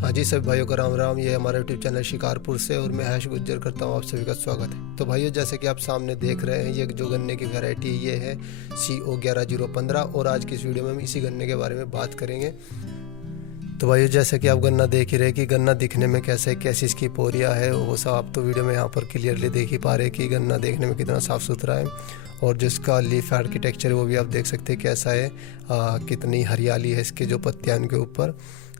हाँ जी, सभी भाइयों को राम राम। ये हमारा यूट्यूब चैनल शिकारपुर से और मैं हैश गुज्जर करता हूँ। आप सभी का स्वागत है। तो भाइयों, जैसे कि आप सामने देख रहे हैं, ये जो गन्ने की वैरायटी ये है CO 11015 और आज की इस वीडियो में हम इसी गन्ने के बारे में बात करेंगे। तो भाइयों, जैसे कि आप गन्ना देख ही रहे कि गन्ना दिखने में कैसे कैसी इसकी पोरिया है, वो सब आप तो वीडियो में यहाँ पर क्लियरली देख ही पा रहे हैं कि गन्ना देखने में कितना साफ़ सुथरा है। और जिसका लीफ आर्किटेक्चर है वो भी आप देख सकते हैं कैसा है, कितनी हरियाली है इसके जो पत्तियाँ उनके ऊपर।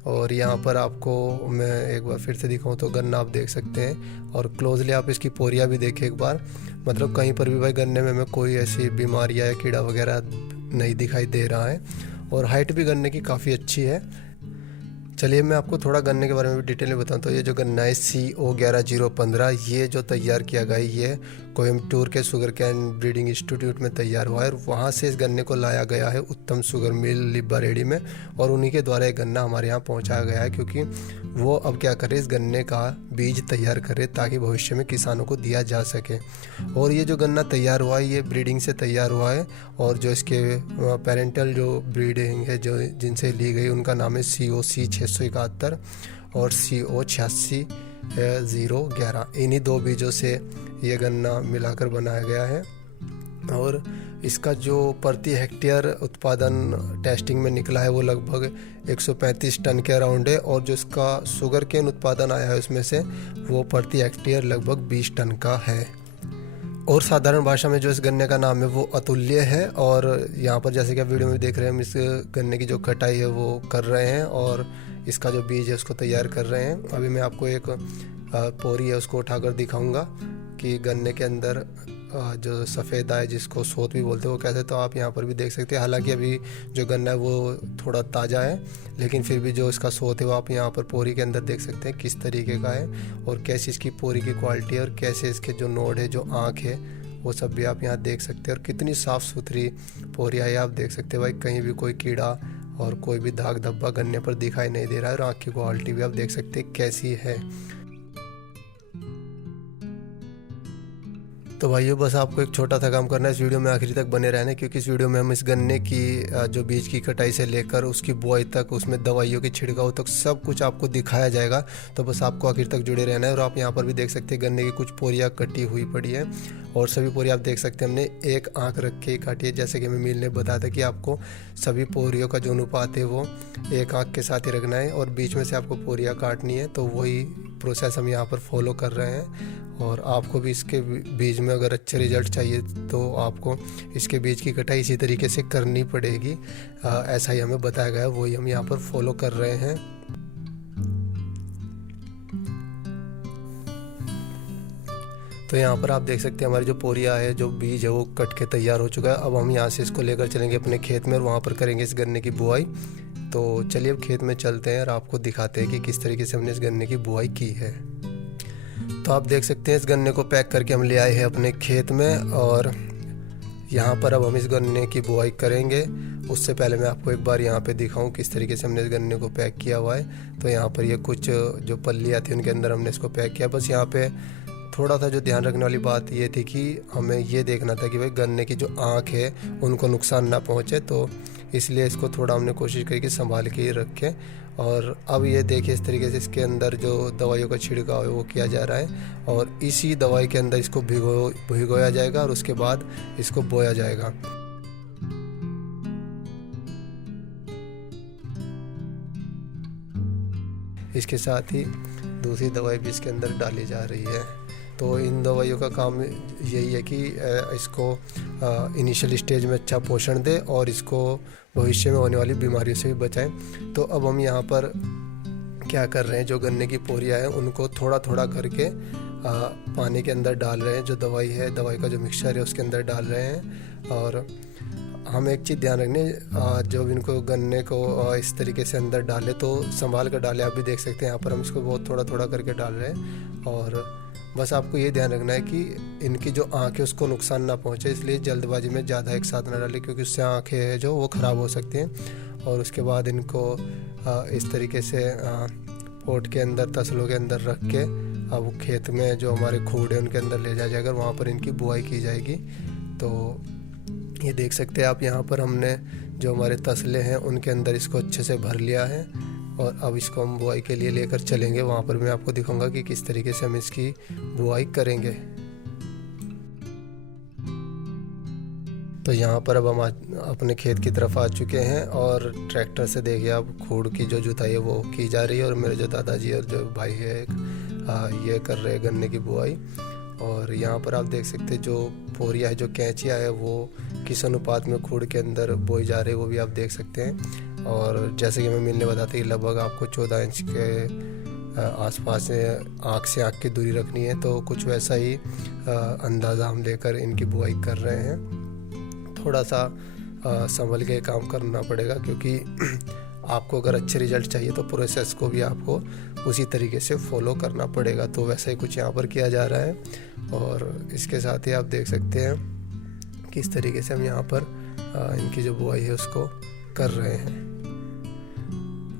और यहाँ पर आपको मैं एक बार फिर से दिखाऊं तो गन्ना आप देख सकते हैं और क्लोजली आप इसकी पोरिया भी देखें एक बार। मतलब कहीं पर भी भाई गन्ने में हमें कोई ऐसी बीमारी या कीड़ा वगैरह नहीं दिखाई दे रहा है। और हाइट भी गन्ने की काफ़ी अच्छी है। चलिए मैं आपको थोड़ा गन्ने के बारे में भी डिटेल में बताऊँ। तो ये जो गन्ना है CO 11015 ये जो तैयार किया गया ये कोयम्बटूर के शुगर कैन ब्रीडिंग इंस्टीट्यूट में तैयार हुआ है और वहाँ से इस गन्ने को लाया गया है उत्तम शुगर मिल लिब्बा रेडी में और उन्हीं के द्वारा ये गन्ना हमारे यहाँ पहुँचाया गया है, क्योंकि वो अब क्या करे, इस गन्ने का बीज तैयार करे ताकि भविष्य में किसानों को दिया जा सके। और ये जो गन्ना तैयार हुआ है ये ब्रीडिंग से तैयार हुआ है और जो इसके पेरेंटल जो ब्रीडिंग है जो जिनसे ली गई उनका नाम है COC 671 और CO 86 011। इन्हीं दो बीजों से ये गन्ना मिलाकर बनाया गया है। और इसका जो प्रति हेक्टेयर उत्पादन टेस्टिंग में निकला है वो लगभग 135 टन के अराउंड है। और जो इसका शुगर केन उत्पादन आया है उसमें से वो प्रति हेक्टेयर लगभग 20 टन का है। और साधारण भाषा में जो इस गन्ने का नाम है वो अतुल्य है। और यहाँ पर जैसे कि आप वीडियो में देख रहे हैं हम इस गन्ने की जो कटाई है वो कर रहे हैं और इसका जो बीज है उसको तैयार कर रहे हैं। अभी मैं आपको एक पोरी है उसको उठाकर दिखाऊंगा कि गन्ने के अंदर जो सफ़ेद है जिसको सोत भी बोलते हैं वो कैसे, तो आप यहाँ पर भी देख सकते हैं। हालांकि अभी जो गन्ना है वो थोड़ा ताज़ा है लेकिन फिर भी जो इसका सोत है वो आप यहाँ पर पोरी के अंदर देख सकते हैं किस तरीके का है और कैसी इसकी पोरी की क्वालिटी है और कैसे इसके जो नोड है जो आँख है वो सब भी आप यहाँ देख सकते हैं। और कितनी साफ़ सुथरी पोरिया है आप देख सकते हैं भाई, कहीं भी कोई कीड़ा और कोई भी दाग धब्बा गन्ने पर दिखाई नहीं दे रहा है। और आँख की क्वालिटी भी आप देख सकते हैं कैसी है। तो भाइयों, बस आपको एक छोटा सा काम करना है, इस वीडियो में आखिरी तक बने रहना, क्योंकि इस वीडियो में हम इस गन्ने की जो बीज की कटाई से लेकर उसकी बुआई तक, उसमें दवाइयों की छिड़काव तक सब कुछ आपको दिखाया जाएगा। तो बस आपको आखिर तक जुड़े रहना है। और आप यहाँ पर भी देख सकते हैं गन्ने की कुछ पोरियाँ कटी हुई पड़ी है और सभी पोरियाँ आप देख सकते हैं हमने एक आँख रख के काटी है। जैसे कि हमें मिल ने बताया था कि आपको सभी पोरियों का जो अनुपात है वो एक आँख के साथ ही रखना है और बीच में से आपको पोरियाँ काटनी है। तो वही प्रोसेस हम यहाँ पर फॉलो कर रहे हैं। और आपको भी इसके बीज में अगर अच्छे रिजल्ट चाहिए तो आपको इसके बीज की कटाई इसी तरीके से करनी पड़ेगी। ऐसा ही हमें बताया गया है, वही हम यहाँ पर फॉलो कर रहे हैं। तो यहाँ पर आप देख सकते हैं हमारी जो पोरिया है, जो बीज है वो कट के तैयार हो चुका है। अब हम यहाँ से इसको लेकर चलेंगे अपने खेत में और वहाँ पर करेंगे इस गन्ने की बुआई। तो चलिए अब खेत में चलते हैं और आपको दिखाते हैं कि किस तरीके से हमने इस गन्ने की बुआई की है। तो आप देख सकते हैं इस गन्ने को पैक करके हम ले आए हैं अपने खेत में और यहाँ पर अब हम इस गन्ने की बुआई करेंगे। उससे पहले मैं आपको एक बार यहाँ पे दिखाऊं किस तरीके से हमने इस गन्ने को पैक किया हुआ है। तो यहाँ पर ये कुछ जो पल्लियाँ थी उनके अंदर हमने इसको पैक किया। बस यहाँ पे थोड़ा सा जो ध्यान रखने वाली बात ये थी कि हमें ये देखना था कि भाई गन्ने की जो आँख है उनको नुकसान ना पहुँचे, तो इसलिए इसको थोड़ा हमने कोशिश की कि संभाल के ही रखें। और अब ये देखिए इस तरीके से इसके अंदर जो दवाइयों का छिड़काव है वो किया जा रहा है और इसी दवाई के अंदर इसको भिगोया जाएगा और उसके बाद इसको बोया जाएगा। इसके साथ ही दूसरी दवाई भी इसके अंदर डाली जा रही है। तो इन दवाइयों का काम यही है कि इसको इनिशियल स्टेज में अच्छा पोषण दे और इसको भविष्य में होने वाली बीमारियों से भी बचाएं। तो अब हम यहाँ पर क्या कर रहे हैं, जो गन्ने की पोरियाँ हैं उनको थोड़ा थोड़ा करके पानी के अंदर डाल रहे हैं। जो दवाई है, दवाई का जो मिक्सचर है उसके अंदर डाल रहे हैं। और हम एक चीज़ ध्यान रखने, जब इनको गन्ने को इस तरीके से अंदर डालें तो संभाल कर डालें। आप भी देख सकते हैं यहाँ पर हम इसको बहुत थोड़ा थोड़ा करके डाल रहे हैं। और बस आपको ये ध्यान रखना है कि इनकी जो आँखें है उसको नुकसान ना पहुँचे, इसलिए जल्दबाजी में ज़्यादा एक साथ ना डालें, क्योंकि उससे आँखें है जो वो ख़राब हो सकती हैं। और उसके बाद इनको इस तरीके से पोट के अंदर, तसलों के अंदर रख के अब खेत में जो हमारे खूड़ है उनके अंदर ले जाया जाएगा, वहाँ पर इनकी बुआई की जाएगी। तो ये देख सकते हैं आप, यहाँ पर हमने जो हमारे तसले हैं उनके अंदर इसको अच्छे से भर लिया है और अब इसको हम बुआई के लिए लेकर चलेंगे। वहाँ पर मैं आपको दिखाऊंगा कि किस तरीके से हम इसकी बुआई करेंगे। तो यहाँ पर अब हम अपने खेत की तरफ आ चुके हैं और ट्रैक्टर से देखिए अब खूड़ की जो जुताई है वो की जा रही है और मेरे जो दादाजी और जो भाई है ये कर रहे हैं गन्ने की बुआई। और यहाँ पर आप देख सकते हैं जो पोरिया है, जो कैंचिया है, वो किस अनुपात में खूड़ के अंदर बोई जा रही है वो भी आप देख सकते हैं। और जैसे कि मैं मिलने बताते कि लगभग आपको 14 इंच के आसपास आँख से आँख की दूरी रखनी है। तो कुछ वैसा ही अंदाज़ा हम लेकर इनकी बुआई कर रहे हैं। थोड़ा सा संभल के काम करना पड़ेगा, क्योंकि आपको अगर अच्छे रिजल्ट चाहिए तो प्रोसेस को भी आपको उसी तरीके से फॉलो करना पड़ेगा। तो वैसा ही कुछ यहाँ पर किया जा रहा है। और इसके साथ ही आप देख सकते हैं किस तरीके से हम यहाँ पर इनकी जो बुआई है उसको कर रहे हैं।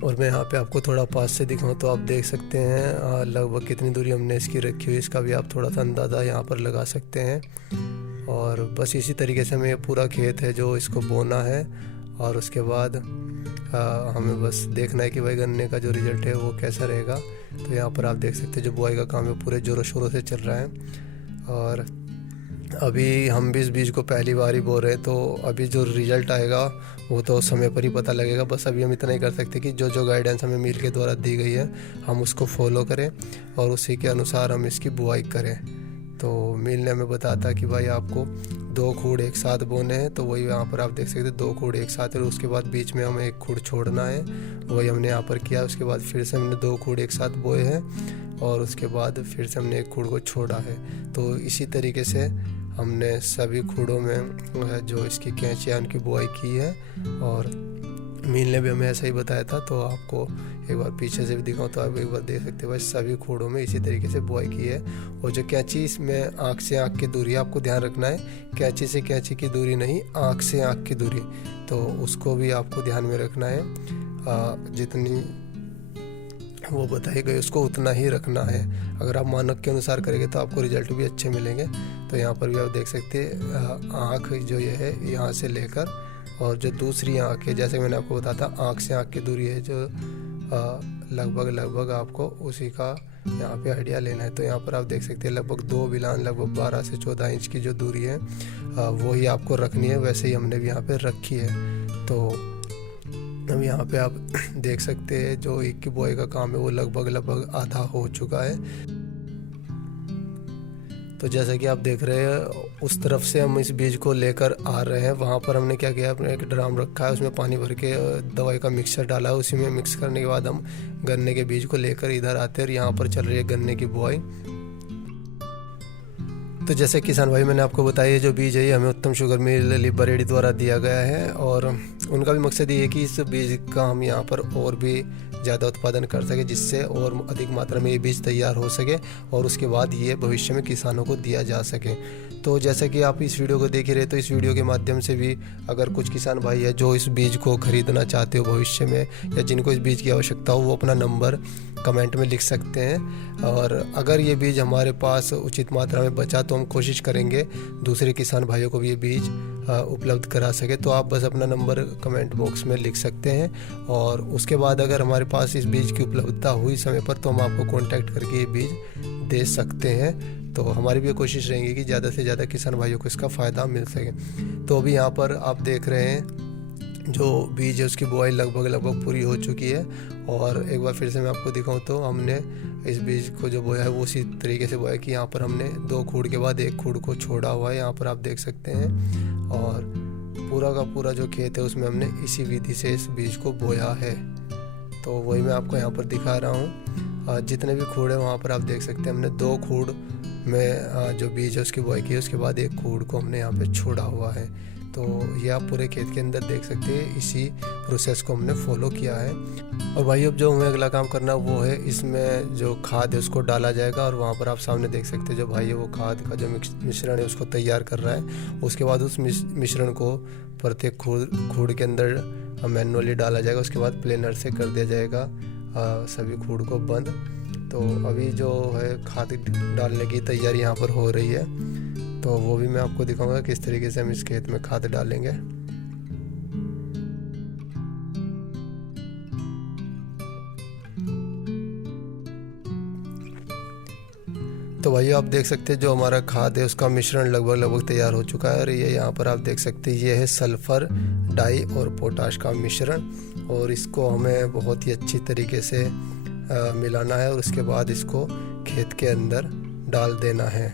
और मैं यहाँ पे आपको थोड़ा पास से दिखाऊं तो आप देख सकते हैं लगभग कितनी दूरी हमने इसकी रखी हुई, इसका भी आप थोड़ा सा अंदाज़ा यहाँ पर लगा सकते हैं। और बस इसी तरीके से हमें ये पूरा खेत है जो इसको बोना है और उसके बाद हमें बस देखना है कि भाई गन्ने का जो रिज़ल्ट है वो कैसा रहेगा। तो यहाँ पर आप देख सकते हैं जो बुआई का काम है पूरे ज़ोरों शोरों से चल रहा है। और अभी हम भी इस बीज को पहली बार ही बो रहे हैं, तो अभी जो रिज़ल्ट आएगा वो तो समय पर ही पता लगेगा। बस अभी हम इतना ही कर सकते कि जो गाइडेंस हमें मिल के द्वारा दी गई है हम उसको फॉलो करें और उसी के अनुसार हम इसकी बुआई करें। तो मिल ने हमें बताता कि भाई आपको 2 खूड़ एक साथ बोने हैं, तो वही यहाँ पर आप देख सकते हैं 2 खूड़ एक साथ और उसके बाद बीच में हमें 1 खूड़ छोड़ना है, वही हमने यहाँ पर किया। उसके बाद फिर से हमने 2 खूड़ एक साथ बोए हैं और उसके बाद फिर से हमने 1 खूड़ को छोड़ा है। तो इसी तरीके से हमने सभी खूड़ों में जो इसकी कैंचियाँ उनकी बुआई की है। और मील ने भी हमें ऐसा ही बताया था। तो आपको एक बार पीछे से भी दिखाऊं तो आप एक बार देख सकते हैं भाई सभी खूड़ों में इसी तरीके से बुआई की है। और जो कैंची इसमें आँख से आँख की दूरी आपको ध्यान रखना है, कैंची से कैंची की दूरी नहीं, आँख से आँख की दूरी, तो उसको भी आपको ध्यान में रखना है। जितनी वो बताई गई उसको उतना ही रखना है। अगर आप मानक के अनुसार करेंगे तो आपको रिजल्ट भी अच्छे मिलेंगे। तो यहाँ पर भी आप देख सकते हैं आँख जो ये है यहाँ से लेकर और जो दूसरी आँख है, जैसे मैंने आपको बताया था आँख से आँख की दूरी है जो लगभग आपको उसी का यहाँ पे आइडिया लेना है। तो यहाँ पर आप देख सकते हैं लगभग 2 बिलान लगभग 12 से 14 इंच की जो दूरी है वो ही आपको रखनी है। वैसे ही हमने भी यहाँ पे रखी है। तो अब यहाँ पे आप देख सकते हैं जो एक की बुआई का काम है वो लगभग आधा हो चुका है। तो जैसा कि आप देख रहे हैं उस तरफ से हम इस बीज को लेकर आ रहे हैं। वहाँ पर हमने क्या किया, अपने एक ड्राम रखा है, उसमें पानी भर के दवाई का मिक्सचर डाला है। उसी में मिक्स करने के बाद हम गन्ने के बीज को लेकर इधर आते हैं और यहाँ पर चल रही है गन्ने की बुआई। तो जैसे किसान भाई मैंने आपको बताया जो बीज है ये हमें उत्तम शुगर मिल बरेली द्वारा दिया गया है। और उनका भी मकसद ये है कि इस बीज का हम यहाँ पर और भी ज़्यादा उत्पादन कर सके, जिससे और अधिक मात्रा में ये बीज तैयार हो सके और उसके बाद ये भविष्य में किसानों को दिया जा सके। तो जैसे कि आप इस वीडियो को देख ही रहे, तो इस वीडियो के माध्यम से भी अगर कुछ किसान भाई है जो इस बीज को खरीदना चाहते हो भविष्य में या जिनको इस बीज की आवश्यकता हो, वो अपना नंबर कमेंट में लिख सकते हैं। और अगर ये बीज हमारे पास उचित मात्रा में बचा तो हम कोशिश करेंगे दूसरे किसान भाइयों को भी ये बीज उपलब्ध करा सके। तो आप बस अपना नंबर कमेंट बॉक्स में लिख सकते हैं और उसके बाद अगर हमारे पास इस बीज की उपलब्धता हुई समय पर तो हम आपको कांटेक्ट करके ये बीज दे सकते हैं। तो हमारी भी कोशिश रहेगी कि ज़्यादा से ज़्यादा किसान भाइयों को इसका फ़ायदा मिल सके। तो अभी यहाँ पर आप देख रहे हैं जो बीज है उसकी बुआई लगभग पूरी हो चुकी है। और एक बार फिर से मैं आपको दिखाऊं तो हमने इस बीज को जो बोया है वो उसी तरीके से बोया कि यहाँ पर हमने 2 खूड़ के बाद 1 खूड़ को छोड़ा हुआ है, यहाँ पर आप देख सकते हैं। और पूरा का पूरा जो खेत है उसमें हमने इसी विधि से इस बीज को बोया है। तो वही मैं आपको यहाँ पर दिखा रहा हूँ। जितने भी खूड़ है वहाँ पर आप देख सकते हैं हमने 2 खूड़ में जो बीज है उसकी बुआई की है, उसके बाद 1 खूड़ को हमने यहाँ पे छोड़ा हुआ है। तो ये आप पूरे खेत के अंदर देख सकते हैं, इसी प्रोसेस को हमने फॉलो किया है। और भाई अब जो हमें अगला काम करना वो है इसमें जो खाद है उसको डाला जाएगा। और वहाँ पर आप सामने देख सकते हैं जो भाई है वो खाद का जो मिश्रण है उसको तैयार कर रहा है। उसके बाद उस मिश्रण को प्रत्येक खूड़ के अंदर मैनुअली डाला जाएगा। उसके बाद प्लेनर से कर दिया जाएगा सभी खूड़ को बंद। तो अभी जो है खाद डालने की तैयारी यहाँ पर हो रही है, तो वो भी मैं आपको दिखाऊंगा किस तरीके से हम इस खेत में खाद डालेंगे। तो भाई आप देख सकते हैं जो हमारा खाद है उसका मिश्रण लगभग तैयार हो चुका है। और ये यहाँ पर आप देख सकते हैं ये है सल्फ़र, डाई और पोटाश का मिश्रण। और इसको हमें बहुत ही अच्छी तरीके से मिलाना है और उसके बाद इसको खेत के अंदर डाल देना है।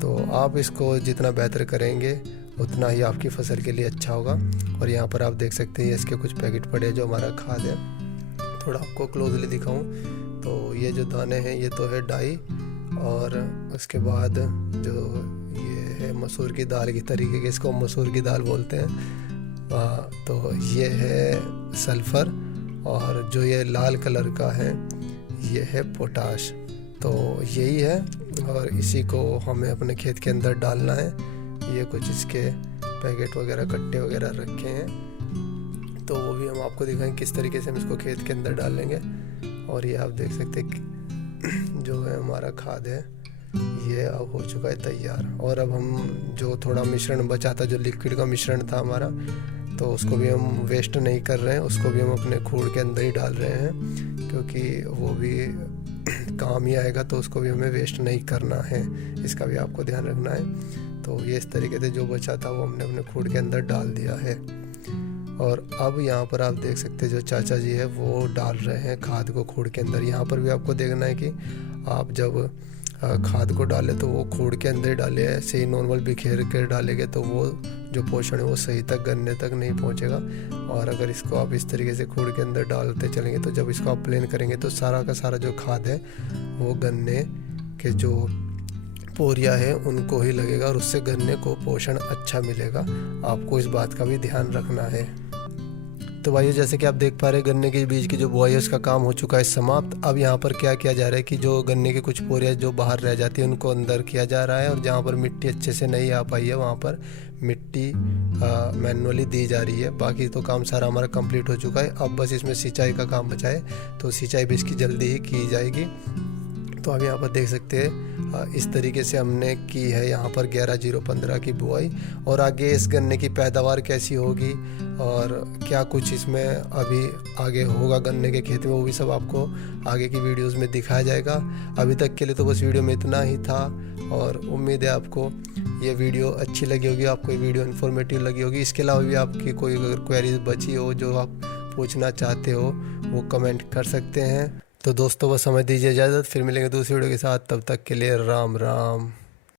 तो आप इसको जितना बेहतर करेंगे उतना ही आपकी फसल के लिए अच्छा होगा। और यहाँ पर आप देख सकते हैं इसके कुछ पैकेट पड़े हैं जो हमारा खाद है। थोड़ा आपको क्लोजली दिखाऊं तो ये जो दाने हैं ये तो है डाई, और उसके बाद जो ये है मसूर की दाल की तरीके के, इसको मसूर की दाल बोलते हैं। तो ये है सल्फ़र, और जो ये लाल कलर का है ये है पोटाश। तो यही है और इसी को हमें अपने खेत के अंदर डालना है। ये कुछ इसके पैकेट वगैरह कट्टे वगैरह रखे हैं, तो वो भी हम आपको दिखाएंगे किस तरीके से हम इसको खेत के अंदर डालेंगे। और ये आप देख सकते हैं जो है हमारा खाद है ये अब हो चुका है तैयार। और अब हम जो थोड़ा मिश्रण बचा था, जो लिक्विड का मिश्रण था हमारा, तो उसको भी हम वेस्ट नहीं कर रहे हैं, उसको भी हम अपने खूड़ के अंदर ही डाल रहे हैं, क्योंकि वो भी काम ही आएगा। तो उसको भी हमें वेस्ट नहीं करना है, इसका भी आपको ध्यान रखना है। तो ये इस तरीके से जो बचा था वो हमने अपने खूड़ के अंदर डाल दिया है। और अब यहाँ पर आप देख सकते हैं जो चाचा जी है वो डाल रहे हैं खाद को खूड़ के अंदर। यहाँ पर भी आपको देखना है कि आप जब खाद को डालें तो वो खूड़ के अंदर डाले, ऐसे ही नॉर्मल बिखेर कर डालेंगे तो वो जो पोषण है वो सही तक गन्ने तक नहीं पहुँचेगा। और अगर इसको आप इस तरीके से खूड़ के अंदर डालते चलेंगे तो जब इसको आप प्लेन करेंगे तो सारा का सारा जो खाद है वो गन्ने के जो पोरिया है उनको ही लगेगा, और उससे गन्ने को पोषण अच्छा मिलेगा। आपको इस बात का भी ध्यान रखना है। तो भाइयों जैसे कि आप देख पा रहे हैं गन्ने के बीज की जो बुआई है उसका काम हो चुका है समाप्त। अब यहाँ पर क्या किया जा रहा है कि जो गन्ने के कुछ पोरिया जो बाहर रह जाती है उनको अंदर किया जा रहा है, और जहाँ पर मिट्टी अच्छे से नहीं आ पाई है वहाँ पर मिट्टी मैनुअली दी जा रही है। बाकी तो काम सारा हमारा कंप्लीट हो चुका है। अब बस इसमें सिंचाई का काम बचा है, तो सिंचाई भी इसकी जल्दी ही की जाएगी। तो आप यहाँ पर देख सकते हैं इस तरीके से हमने की है यहाँ पर 11-0-15 की बुआई। और आगे इस गन्ने की पैदावार कैसी होगी और क्या कुछ इसमें अभी आगे होगा गन्ने के खेत में, वो भी सब आपको आगे की वीडियोस में दिखाया जाएगा। अभी तक के लिए तो बस वीडियो में इतना ही था, और उम्मीद है आपको ये वीडियो अच्छी लगी होगी, आपको ये वीडियो इन्फॉर्मेटिव लगी होगी। इसके अलावा भी आपकी कोई अगर क्वेरीज बची हो जो आप पूछना चाहते हो वो कमेंट कर सकते हैं। तो दोस्तों बस समझ दीजिए इजाज़त, फिर मिलेंगे दूसरी वीडियो के साथ। तब तक के लिए राम राम।